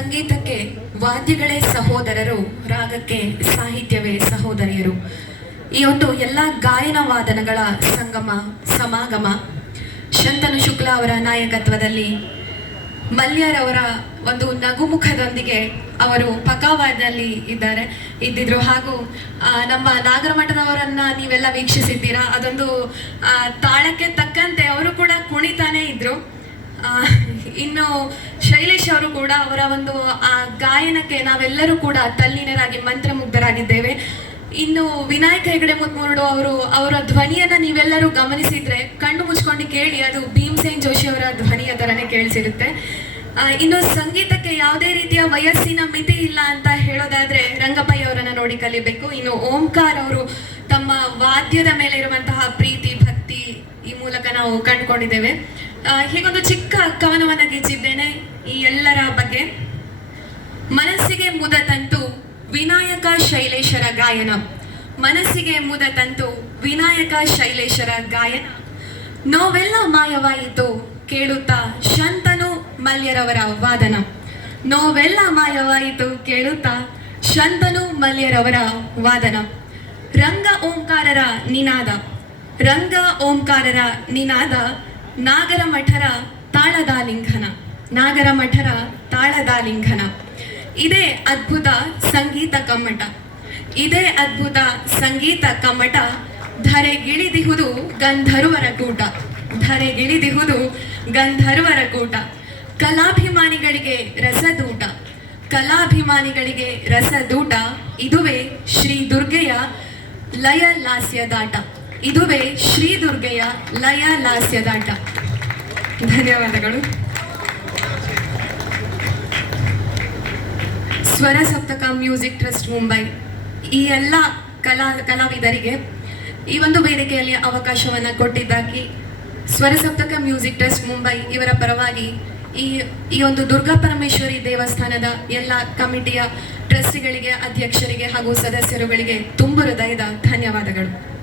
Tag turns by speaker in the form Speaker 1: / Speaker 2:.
Speaker 1: ಸಂಗೀತಕ್ಕೆ ವಾದ್ಯಗಳೇ ಸಹೋದರರು, ರಾಗಕ್ಕೆ ಸಾಹಿತ್ಯವೇ ಸಹೋದರಿಯರು. ಈ ಒಂದು ಎಲ್ಲ ಗಾಯನ ವಾದನಗಳ ಸಂಗಮ, ಸಮಾಗಮ, ಶಂತನು ಶುಕ್ಲ ಅವರ ನಾಯಕತ್ವದಲ್ಲಿ ಮಲ್ಯರವರ ಒಂದು ನಗುಮುಖದೊಂದಿಗೆ ಅವರು ಪಕಾವಾದಲ್ಲಿ ಇದ್ದಾರೆ, ಇದ್ದಿದ್ರು. ಹಾಗೂ ನಮ್ಮ ನಾಗರಮಠದವರನ್ನ ನೀವೆಲ್ಲ ವೀಕ್ಷಿಸಿದ್ದೀರಾ, ಅದೊಂದು ತಾಳಕ್ಕೆ ತಕ್ಕಂತೆ ಅವರು ಕೂಡ ಕುಣಿತಾನೆ ಇದ್ರು. ಇನ್ನು ಶೈಲೇಶ್ ಅವರು ಕೂಡ ಅವರ ಒಂದು, ಆ, ಗಾಯನಕ್ಕೆ ನಾವೆಲ್ಲರೂ ಕೂಡ ತಲ್ಲೀನರಾಗಿ, ಮಂತ್ರಮುಗ್ಧರಾಗಿದ್ದೇವೆ. ಇನ್ನು ವಿನಾಯಕ ಹೆಗಡೆ ಮುತ್ಮುರುಡು ಅವರು, ಅವರ ಧ್ವನಿಯನ್ನ ನೀವೆಲ್ಲರೂ ಗಮನಿಸಿದ್ರೆ ಕಣ್ಣು ಮುಚ್ಕೊಂಡು ಕೇಳಿ, ಅದು ಭೀಮಸೇನ್ ಜೋಶಿ ಅವರ ಧ್ವನಿಯ ತರನೇ ಕೇಳಿಸಿರುತ್ತೆ. ಇನ್ನು ಸಂಗೀತಕ್ಕೆ ಯಾವುದೇ ರೀತಿಯ ವಯಸ್ಸಿನ ಮಿತಿ ಇಲ್ಲ ಅಂತ ಹೇಳೋದಾದ್ರೆ ರಂಗಪ್ಪಯ್ಯ ಅವರನ್ನ ನೋಡಿ ಕಲಿಬೇಕು. ಇನ್ನು ಓಂಕಾರ್ ಅವರು ತಮ್ಮ ವಾದ್ಯದ ಮೇಲೆ ಇರುವಂತಹ ಪ್ರೀತಿ, ಭಕ್ತಿ ಈ ಮೂಲಕ ನಾವು ಕಂಡುಕೊಂಡಿದ್ದೇವೆ. ಹೀಗೊಂದು ಚಿಕ್ಕ ಕವನವನ್ನು ಗೀಚಿದ್ದೇನೆ ಈ ಎಲ್ಲರ ಬಗ್ಗೆ. ಮನಸ್ಸಿಗೆ ಮುದ ತಂತು ವಿನಾಯಕ ಶೈಲೇಶರ ಗಾಯನ. ಮನಸ್ಸಿಗೆ ಮುದ ತಂತು ವಿನಾಯಕ ಶೈಲೇಶರ ಗಾಯನ. ನೋವೆಲ್ಲ ಮಾಯವಾಯಿತು ಕೇಳುತ್ತಾ ಶಂತನು ಮಲ್ಯರವರ ವಾದನ. ನೋವೆಲ್ಲ ಮಾಯವಾಯಿತು ಕೇಳುತ್ತಾ ಶಂತನು ಮಲ್ಯರವರ ವಾದನ. ರಂಗ ಓಂಕಾರರ ನಿನಾದ. ರಂಗ ಓಂಕಾರರ ನಿನಾದ ನಾಗರ ಮಠರ ತಾಳದ ಲಿಂಗನ ನಾಗರ ಮಠರ ತಾಳದ ಇದೇ ಅದ್ಭುತ ಸಂಗೀತ ಕಮ್ಮಟ. ಇದೇ ಅದ್ಭುತ ಸಂಗೀತ ಕಮ್ಮಟ ಧರೆಗಿಳಿದಿಹುದು ಗಂಧರ್ವರ ಕೂಟ. ಧರೆಗಿಳಿದಿಹುದು ಗಂಧರ್ವರ ಕೂಟ. ಕಲಾಭಿಮಾನಿಗಳಿಗೆ ರಸದೂಟ. ಕಲಾಭಿಮಾನಿಗಳಿಗೆ ರಸದೂಟ. ಇದುವೇ ಶ್ರೀ ದುರ್ಗೆಯ ಲಯ ಲಾಸ್ಯದಾಟ ಇದುವೇ ಶ್ರೀ ದುರ್ಗೆಯ ಲಯ ಲಾಸ್ಯದಾಟ ಧನ್ಯವಾದಗಳು. ಸ್ವರ ಸಪ್ತಕ ಮ್ಯೂಸಿಕ್ ಟ್ರಸ್ಟ್ ಮುಂಬೈ. ಈ ಎಲ್ಲ ಕಲಾ ಕಲಾವಿದರಿಗೆ ಈ ಒಂದು ವೇದಿಕೆಯಲ್ಲಿ ಅವಕಾಶವನ್ನು ಕೊಟ್ಟಿದ್ದಾಗಿ ಸ್ವರ ಸಪ್ತಕ ಮ್ಯೂಸಿಕ್ ಟ್ರಸ್ಟ್ ಮುಂಬೈ ಇವರ ಪರವಾಗಿ ಈ ಈ ಒಂದು ದುರ್ಗಾ ಪರಮೇಶ್ವರಿ ದೇವಸ್ಥಾನದ ಎಲ್ಲ ಕಮಿಟಿಯ ಟ್ರಸ್ಟಿಗಳಿಗೆ, ಅಧ್ಯಕ್ಷರಿಗೆ ಹಾಗೂ ಸದಸ್ಯರುಗಳಿಗೆ ತುಂಬ ಹೃದಯದ ಧನ್ಯವಾದಗಳು.